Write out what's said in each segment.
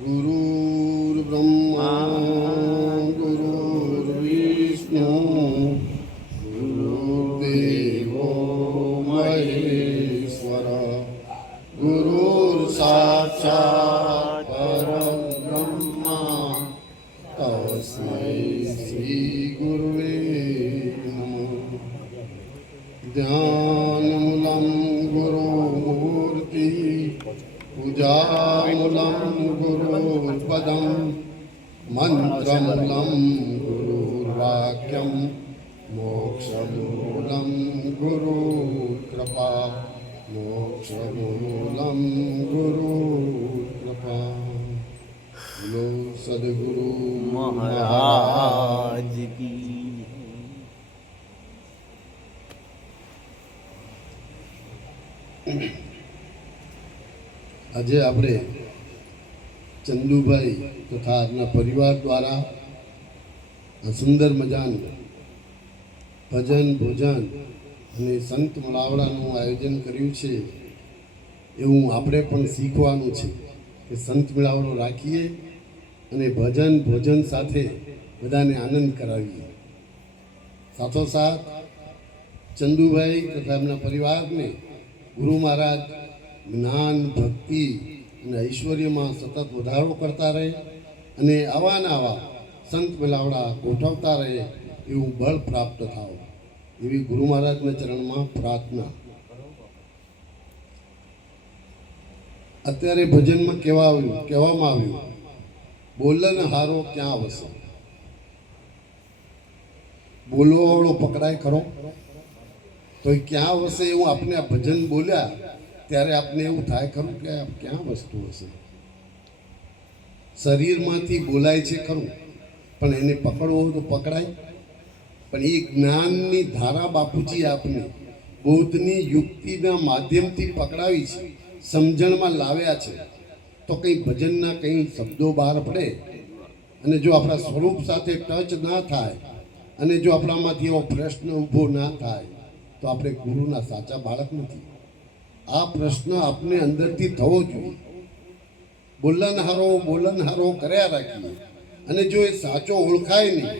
गुरुर्ब्रह्मा गुरुर्विष्णु गुरुर्देवो महेश्वर गुरुर्साक्षात् परब्रह्मा तस्मै श्री गुरुवे नमः। ध्यानमूलं गुरुमूर्ति पूजामूलं गुरुपदं मंत्रमूलं गुरुवाक्यं मोक्षमूलं गुरुकृपा मोक्षमूलं गुरुकृपा। बोलो सद्गुरु महाराज की। આજે આપણે ચંદુભાઈ તથા આજના પરિવાર દ્વારા આ સુંદર મજાનું ભજન ભોજન અને સંત મેળાવડાનું આયોજન કર્યું છે એવું આપણે પણ શીખવાનું છે કે સંત મેળાવડો રાખીએ અને ભજન ભોજન સાથે બધાને આનંદ કરાવીએ। સાથોસાથ ચંદુભાઈ તથા એમના પરિવારને ગુરુ મહારાજ જ્ઞાન ભક્તિ અને ઐશ્વર્યમાં સતત વધારો કરતા રહે અને આવા ને આવા સંત મેળાવડા ગોઠવતા રહે એવું બળ પ્રાપ્ત થાવ એવી ગુરુ મહારાજના ચરણમાં પ્રાર્થના। અત્યારે ભજનમાં કહેવામાં આવ્યું બોલન હારો ક્યાં વસે। બોલવાવાળો પકડાય ખરો તો એ ક્યાં વસે એવું આપણે આ ભજન બોલ્યા ત્યારે આપને એવું થાય ખરું કે ક્યાં વસ્તુ હશે। શરીરમાંથી બોલાય છે ખરું પણ એને પકડવો તો પકડાય પણ એ જ્ઞાનની ધારા બાપુજી આપને બૌદ્ધની યુક્તિના માધ્યમથી પકડાવી છે સમજણમાં લાવ્યા છે તો કંઈ ભજનના કંઈ શબ્દો બહાર પડે અને જો આપણા સ્વરૂપ સાથે ટચ ના થાય અને જો આપણામાંથી એવો પ્રશ્ન ઊભો ના થાય તો આપણે ગુરુના સાચા બાળક નથી। આ પ્રશ્ન આપને અંદરથી થવો જોઈએ। બોલનહારો કર્યા રાખીએ અને જો એ સાચો ઓળખાય નહીં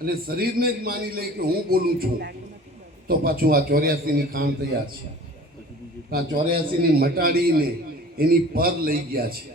અને શરીરને જ માની લે કે હું બોલું છું તો પાછું આ 84ની ખાણ તૈયાર છે। આ 84ની મટાડીને એની પર લઈ ગયા છે।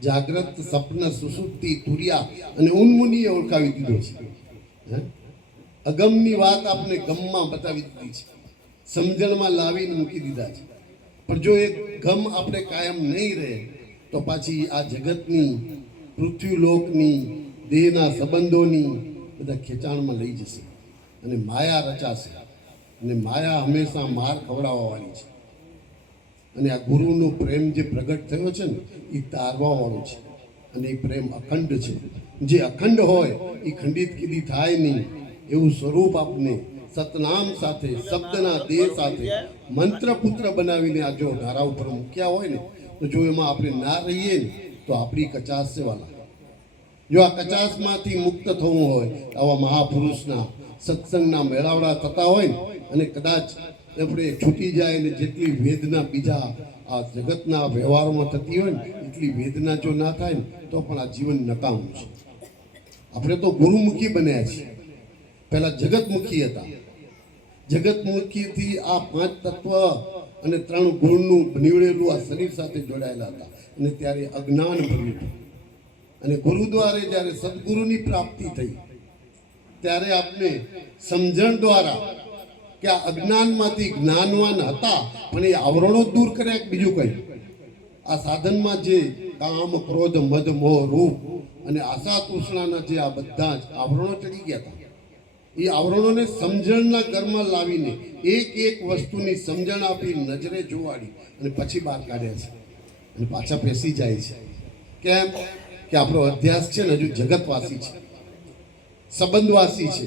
જાગ્રત સપન સુસુપ્તિ તુર્યા અને ઉન્મુનિએ ઓળખાવી દીધો છે। અગમની વાત આપને ગમમાં બતાવી દીધી છે, સમજણમાં લાવીને મૂકી દીધા છે। પણ જો એક ગમ આપણે કાયમ નહીં રહે તો પાછી આ જગતની પૃથ્વીલોકની દેહના સંબંધોની બધા ખેંચાણમાં લઈ જશે અને માયા રચાશે અને માયા હંમેશા માર ખવડાવવાવાળી છે અને આ ગુરુનો પ્રેમ જે પ્રગટ થયો છે ને એ તારવાવાળો છે અને એ પ્રેમ અખંડ છે। જે અખંડ હોય એ ખંડિત કીધી થાય નહીં એવું સ્વરૂપ આપને સતનામ સાથે શબ્દના દેહ સાથે મંત્ર પુત્ર બનાવીને આ જો ધારા ઉપર મૂક્યા હોય ને તો જો એમાં આપણે ના રહીએ ને તો આપણી કચાશ છે વાલા। જો આ કચાશમાંથી મુક્ત થવું હોય આવા મહાપુરુષના સત્સંગના મેળાવડા થતા હોય ને અને કદાચ આપણે છૂટી જાય ને જેટલી વેદના બીજા આ જગતના વ્યવહારોમાં થતી હોય ને એટલી વેદના જો ના થાય ને તો પણ આ જીવન નકામું છે। આપણે તો ગુરુમુખી બન્યા છીએ, પહેલા જગતમુખી હતા। જગતમુખીથી આ 5 તત્વ અને 3 ગુણનું નીવડેલું આ શરીર સાથે જોડાયેલા હતા અને ત્યારે અજ્ઞાન ભર્યું હતું અને ગુરુદ્વારે જ્યારે સદગુરુની પ્રાપ્તિ થઈ ત્યારે આપને સમજણ દ્વારા કે આ અજ્ઞાનમાંથી જ્ઞાનવાન હતા પણ એ આવરણો દૂર કર્યા બીજું કંઈ આ સાધનમાં જે કામ ક્રોધ મદ મોહ રૂપ અને આશા તૃષ્ણાના જે આ બધા જ આવરણો ચડી ગયા હતા એ આવરણોને સમજણના ઘરમાં લાવીને એક એક વસ્તુની સમજણ આપી નજરે જોવાડી અને પછી બહાર કાઢ્યા છે અને પાછા પેસી જાય છે। કેમ કે આપણો અધ્યાસ છે ને હજુ જગતવાસી છે, સંબંધવાસી છે।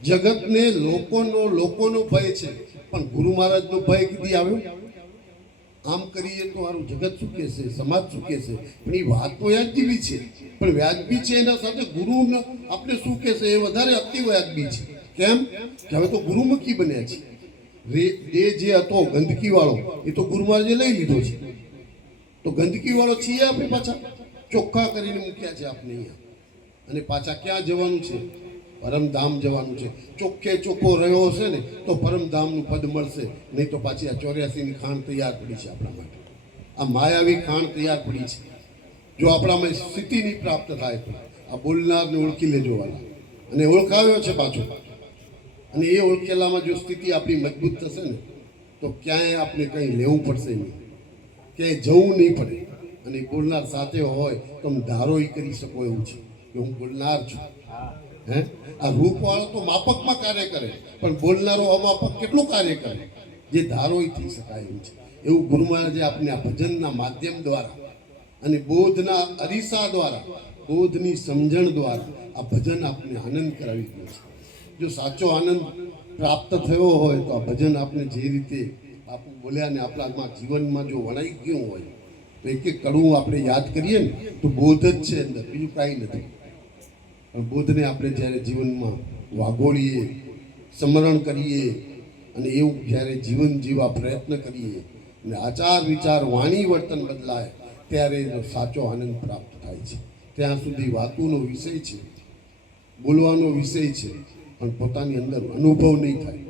જગતને લોકોનો ભય છે પણ ગુરુ મહારાજનો ભય કીધી આવ્યો। આમ કરીએ તો મારું જગત શું કહેશે, સમાજ શું કહેશે, પણ એ વાત તો વ્યાજબી છે પણ વ્યાજબી છે એના સાથે ગુરુ આપણે શું કહેશે એ વધારે અતિ વ્યાજબી છે। કેમ કે હવે તો ગુરુમુખી બન્યા છે જે હતો ગંદકીવાળો એ તો ગુરુ મહારાજે લઈ લીધો છે. તો ગંદકીવાળો છીએ આપણે પાછા ચોખ્ખા કરીને મૂક્યા છે આપણે અહીંયા. અને પાછા ક્યાં જવાનું છે? પરમધામ જવાનું છે. ચોખ્ખે ચોખ્ખો રહ્યો હશે ને તો પરમધામનું પદ મળશે, નહીં તો પાછી આ 84ની ખાણ તૈયાર પડી છે આપણા માટે. આ માયાવી ખાણ તૈયાર પડી છે. જો આપણામાં સ્થિતિ નહીં પ્રાપ્ત થાય તો આ બોલનારને ઓળખી લેજો વાલા. અને ઓળખાવ્યો છે પાછો. અને એ ઓળખેલામાં જો સ્થિતિ આપણી મજબૂત થશે ને તો ક્યાંય આપણે કંઈ લેવું પડશે નહીં, ક્યાંય જવું નહીં પડે. અને બોલનાર સાથે હોય તો તમે ધારો કરી શકો એવું છે કે હું બોલનાર છું. હે, આ રૂપવાળો તો માપકમાં કાર્ય કરે, પણ બોલનારો અમાપક કેટલું કાર્ય કરે, જે ધારો થઈ શકાય એમ છે. એવું ગુરુ મહારાજે આપણે આ ભજનના માધ્યમ દ્વારા અને બોધના અરીસા દ્વારા, બોધની સમજણ દ્વારા આ ભજન આપણે આનંદ કરાવી ગયો છે. જો સાચો આનંદ પ્રાપ્ત થયો હોય તો આ ભજન આપણે જે રીતે બાપુ બોલ્યા ને આપણામાં જીવનમાં જો વણાઈ ગયું હોય તો એક એક કડવું આપણે યાદ કરીએ ને તો બોધ જ છે અંદર, બીજું કાંઈ નથી. પણ બોધને આપણે જ્યારે જીવનમાં વાગોળીએ, સ્મરણ કરીએ અને એવું જ્યારે જીવન જીવવા પ્રયત્ન કરીએ અને આચાર વિચાર વાણી વર્તન બદલાય ત્યારે એનો સાચો આનંદ પ્રાપ્ત થાય છે. ત્યાં સુધી વાતોનો વિષય છે, બોલવાનો વિષય છે, પણ પોતાની અંદર અનુભવ નહીં થાય.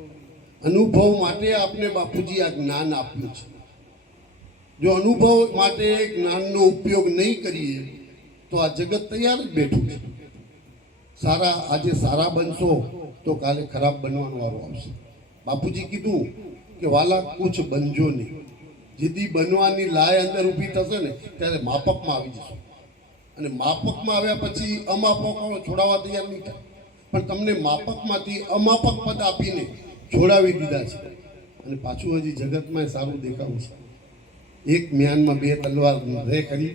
અનુભવ માટે આપણે બાપુજી આ જ્ઞાન આપ્યું છે. જો અનુભવ માટે જ્ઞાનનો ઉપયોગ નહીં કરીએ તો આ જગત તૈયાર જ બેઠું છે. આજે સારા બનશો તો કાલે ખરાબ બનવાનો વારો આવશે. બાપુજી કીધું કે વાલા કુછ બનજો નહીં. જેથી બનવાની લાય અંદર ઊભી થશે ને ત્યારે માપકમાં આવી જશે. અને માપકમાં આવ્યા પછી અમાપકો છોડાવવા તૈયાર નહીં થાય. પણ તમને માપકમાંથી અમાપક પદ આપીને છોડાવી દીધા છે. અને પાછું હજી જગતમાં સારું દેખાવું છે. એક મ્યાનમાં બે તલવાર રહે કરી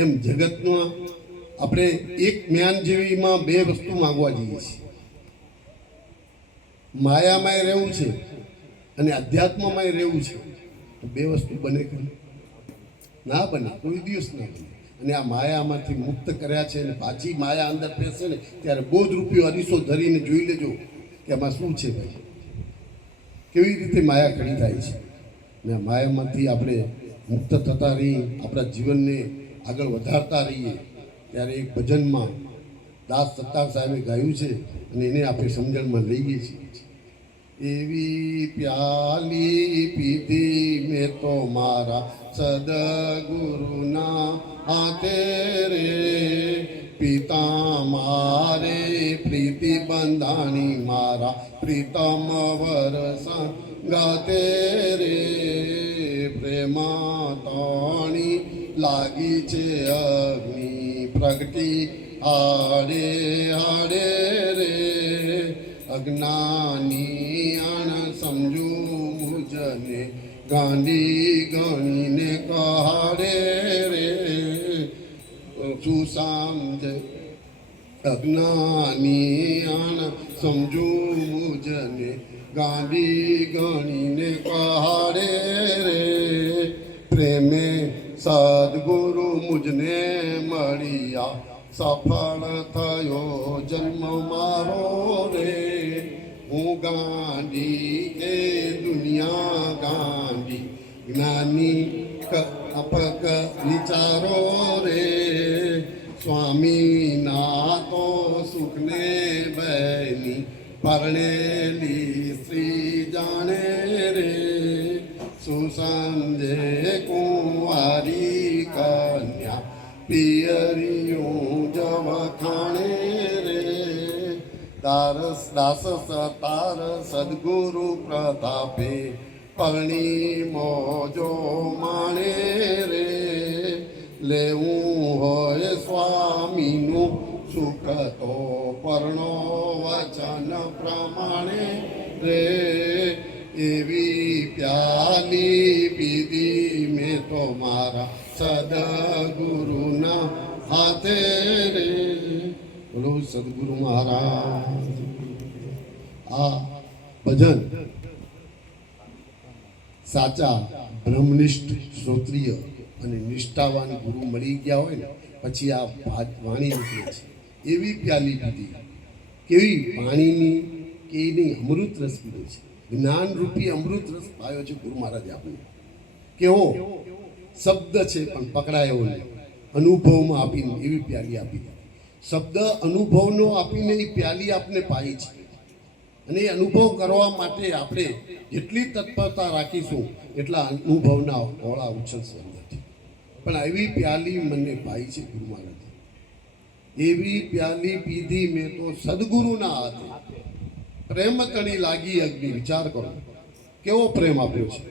એમ જગતમાં આપણે એક જ્ઞાન જેવીમાં બે વસ્તુ માંગવા જઈએ છીએ. માયામાં રહેવું છે અને અધ્યાત્મમાં રહેવું છે. તો બે વસ્તુ બને કરી? ના બને, કોઈ દિવસ ના બને. અને આ માયામાંથી મુક્ત કર્યા છે અને પાછી માયા અંદર બેસે ને ત્યારે બોધ રૂપિયો અરીસો ધરીને જોઈ લેજો કે આમાં શું છે ભાઈ, કેવી રીતે માયા ખડી થાય છે. ને આ માયામાંથી આપણે મુક્ત થતા રહીએ, આપણા જીવનને આગળ વધારતા રહીએ. ત્યારે એક ભજનમાં દાસ સત્તાર સાહેબે ગાયું છે અને એને આપણે સમજણમાં લઈએ છીએ. એવી પ્યાલી પીધી મેં તો મારા સદગુરુના હાથે રે, પિતા મારે પ્રીતિ બંધાણી મારા પ્રીતમ વરસા ગાતે રે, પ્રેમા તાણી લાગી છે અગ્નિ પ્રગટી આડે આડે રે, અજ્ઞાની આણ સમજુ મુજને ગાંધી ગણીને કહાડે રે, શું સમજે અજ્ઞાની આણ સમજુ મુજને ગાંધી ગણીને કહાડે રે, પ્રેમે સદગુરુ મુજને મળ્યા સફળ થયો જન્મ મારો રે, હું ગાંધી કે દુનિયા ગાંધી જ્ઞાની અપક વિચારો રે, સ્વામીના તો સુખને બની પરણેલી શ્રી જાણે રે, સુસંજે કુંવારી કન્યા પિયરિયું જવખાણે રે, દાસ સતાર સદગુરુ પ્રતાપે પરણી મોજો માણે રે, લેવું હોય સ્વામીનું સુખ તો પરણો વચન પ્રમાણે રે, એવી પ્યાલી પીધી મેં તો મારા સદગુરુના હાથે રે. બોલો સદગુરુ મહારાજ. આ ભજન સાચા બ્રહ્મનિષ્ઠ શ્રોત્રિય અને નિષ્ઠાવાન ગુરુ મળી ગયા હોય ને પછી આ વાણી નીકળે છે. એવી પ્યાલી પીધી, કેવી પાણીની કે નહીં અમૃત રસ પીધો છે. જ્ઞાન રૂપી અમૃત રસ પાયો છે ગુરુ મહારાજે આપણને. કેવો શબ્દ છે પણ પકડાયો નહીં, અનુભવમાં આપીને એવી પ્યાલી આપી દીધી. શબ્દ અનુભવનો આપીને એ પ્યાલી આપને પાઈ છે. અને એ અનુભવ કરવા માટે આપણે જેટલી તત્પરતા રાખીશું એટલા અનુભવના ઓળા ઉછળશે અંદરથી. પણ એવી પ્યાલી મને પાઈ છે ગુરુ મહારાજે. એવી પ્યાલી પીધી મેં તો સદગુરુના હાથે, પ્રેમ તણી લાગી અગ્નિ. વિચાર કરો કેવો પ્રેમ આપ્યો છે,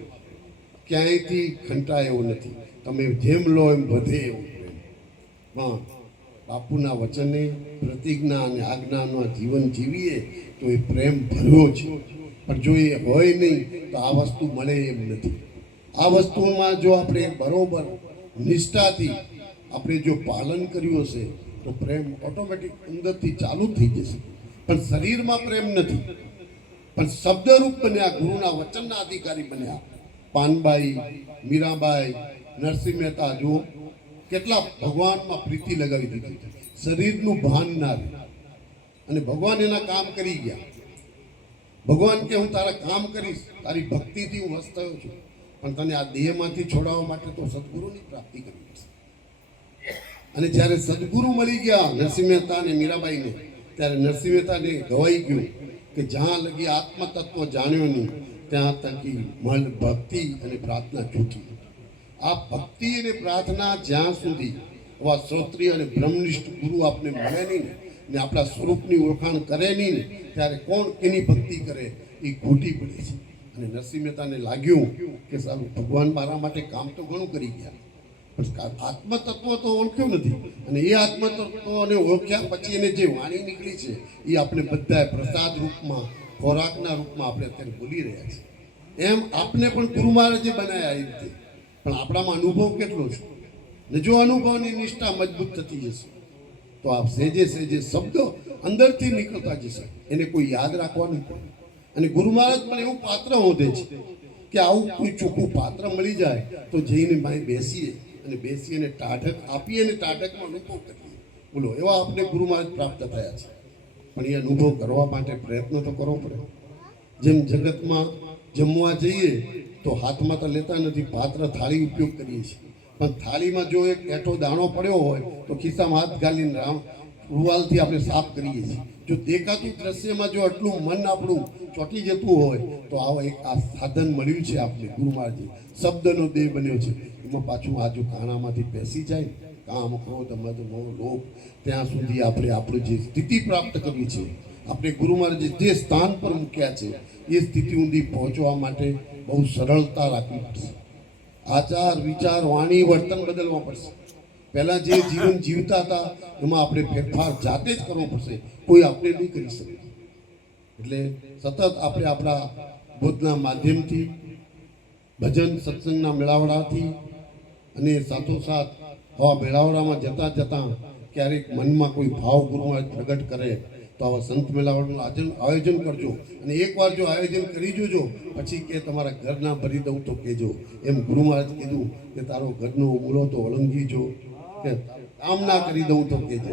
ક્યાંયથી ખંટાયો નથી. તમે જેમ લો એમ વધે એવો પ્રેમ. પણ બાપુના વચને પ્રતિજ્ઞા અને આજ્ઞાનું જીવન જીવીએ તો એ પ્રેમ ભર્યો છે. પણ જો એ હોય નહીં તો આ વસ્તુ મળે એમ નથી. આ વસ્તુમાં જો આપણે બરોબર નિષ્ઠાથી આપણે જો પાલન કર્યું હશે તો પ્રેમ ઓટોમેટિક અંદરથી ચાલુ થઈ જશે. પણ શરીરમાં પ્રેમ નથી, પણ શબ્દરૂપ બન્યા, ગુરુના વચનના અધિકારી બન્યા. પાનબાઈ, મીરાબાઈ, નરસિંહ મહેતા જુઓ કેટલા ભગવાનમાં પ્રીતિ લગાવી દીધી, શરીરનું ભાન ના રહે. અને ભગવાન એના કામ કરી ગયા. ભગવાન કે હું તારા કામ કરીશ, તારી ભક્તિથી હું વશ થયો છું, પણ તને આ દેહમાંથી છોડાવવા માટે તો સદગુરુની પ્રાપ્તિ કરવી પડશે. અને જ્યારે સદગુરુ મળી ગયા નરસિંહ મહેતા અને મીરાબાઈને, ત્યારે નરસિંહ મહેતાને ગવાઈ ગયું કે જ્યાં લગી આત્મતત્વ જાણ્યો નહીં ત્યાં તકી મન ભક્તિ અને પ્રાર્થના છૂટી. આ ભક્તિ અને પ્રાર્થના જ્યાં સુધી આવા શ્રોત્રિય અને બ્રહ્મનિષ્ઠ ગુરુ આપને મળે નહીં ને આપણા સ્વરૂપની ઓળખાણ કરે નહીં ને ત્યારે કોણ એની ભક્તિ કરે એ ખોટી પડે છે. અને નરસિંહ મહેતાને લાગ્યું કે સારું ભગવાન મારા માટે કામ તો ઘણું કરી ગયા, પણ આત્મતત્વ તો ઓળખ્યો નથી. અને એ આત્મતત્વને ઓળખ્યા પછી એને જે વાણી નીકળી છે એ આપણે બધા પ્રસાદ રૂપમાં, ખોરાકના રૂપમાં આપણે અત્યારે બોલી રહ્યા છીએ. એમ આપણે પણ ગુરુ મહારાજે બનાવ્યા એ રીતે, પણ આપણામાં અનુભવ કેટલો છે. ને જો અનુભવની નિષ્ઠા મજબૂત થતી જશે તો આપ સહેજે સહેજે શબ્દો અંદરથી નીકળતા જશે, એને કોઈ યાદ રાખવાનું પડે. અને ગુરુ મહારાજ પણ એવું પાત્ર હોદે છે કે આવું કોઈ ચોખ્ખું પાત્ર મળી જાય તો જઈને માય બેસીએ અને બેસીને ટાઢક આપીએ અને ટાઢકમાં અનુભવ કરીએ. બોલો એવા આપણે ગુરુ મહારાજ પ્રાપ્ત થયા છે. પણ એ અનુભવ કરવા માટે પ્રયત્ન તો કરવો પડે. જેમ જગતમાં જમવા જઈએ તો હાથમાં તો લેતા નથી, પાત્ર થાળી ઉપયોગ કરીએ છીએ. પણ થાળીમાં જો એક એઠો દાણો પડ્યો હોય તો ખિસ્સામાં હાથ ગાલીને રૂવાલથી આપણે સાફ કરીએ છીએ. જો દેખાતું દ્રશ્યમાં જો આટલું મન આપણું ચોંટી જતું હોય તો આવા એક આ સાધન મળ્યું છે આપણે ગુરુ મહારાજે, શબ્દનો દેહ બન્યો છે. એમાં પાછું આ જો કાણામાંથી બેસી જાય કામ, ક્રોધ, મદ, મોહ, લોભ, ત્યાં સુધી આપણે આપણું જે સ્થિતિ પ્રાપ્ત કરવી છે, આપણે ગુરુ મહારાજે જે સ્થાન પર મૂક્યા છે એ સ્થિતિ સુધી પહોંચવા માટે બહુ સરળતા રાખવી પડશે. આચાર, વિચાર, વાણી, વર્તન બદલવા પડશે. પહેલાં જે જીવન જીવતા હતા એમાં આપણે ફેરફાર જાતે જ કરવો પડશે, કોઈ આપણે નહીં કરી શકે. એટલે સતત આપણે આપણા બોધના માધ્યમથી, ભજન સત્સંગના મેળાવડાથી અને સાથોસાથ આવા મેળાવડામાં જતાં જતાં ક્યારેક મનમાં કોઈ ભાવ ગુરુ મહારાજ પ્રગટ કરે તો આવા સંત મેળાવડાનું આયોજન કરજો. અને એકવાર જો આયોજન કરી જોજો પછી કે તમારા ઘરના ભરી દઉં તો કહેજો. એમ ગુરુ મહારાજ કીધું કે તારો ઘરનો મૂળો તો ઓળંગી જો, કે કામ ના કરી દઉં તો કહેજો.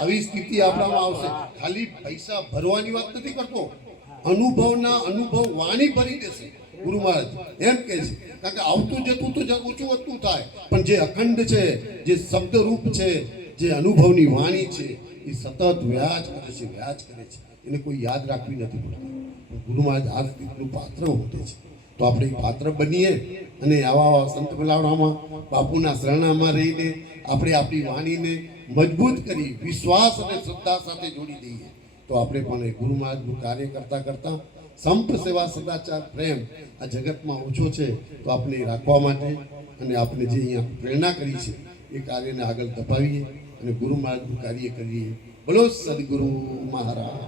આવી સ્થિતિ આપણામાં આવશે. ખાલી પૈસા ભરવાની વાત નથી કરતો, અનુભવ વાણી ભરી દેશે ગુરુ મહારાજ એમ કહે છે. કારણ કે આવતું જતું તો ઓછું વધતું થાય, પણ જે અખંડ છે, જે શબ્દરૂપ છે, જે અનુભવની વાણી છે એ સતત વ્યાજ કરે છે. એને કોઈ યાદ રાખવી નથી પડતી. ગુરુ મહારાજ આ સ્થિતિનું પાત્ર હોતે છે. તો આપણે એ પાત્ર બનીએ અને આવા સંત મેળાવડામાં બાપુના શરણામાં રહીને આપણે આપણી વાણીને મજબૂત કરી વિશ્વાસ અને શ્રદ્ધા સાથે જોડી દઈએ તો આપણે પણ એ ગુરુ મહારાજનું કાર્ય કરતાં સંપ સેવા સદાચાર પ્રેમ આ જગતમાં ઓછો છે તો આપણે રાખવા માટે અને આપણે જે અહીંયા પ્રેરણા કરી છે એ કાર્યને આગળ ધપાવીએ અને ગુરુ મહારાજનું કાર્ય કરીએ. બોલો સદગુરુ મહારાજ.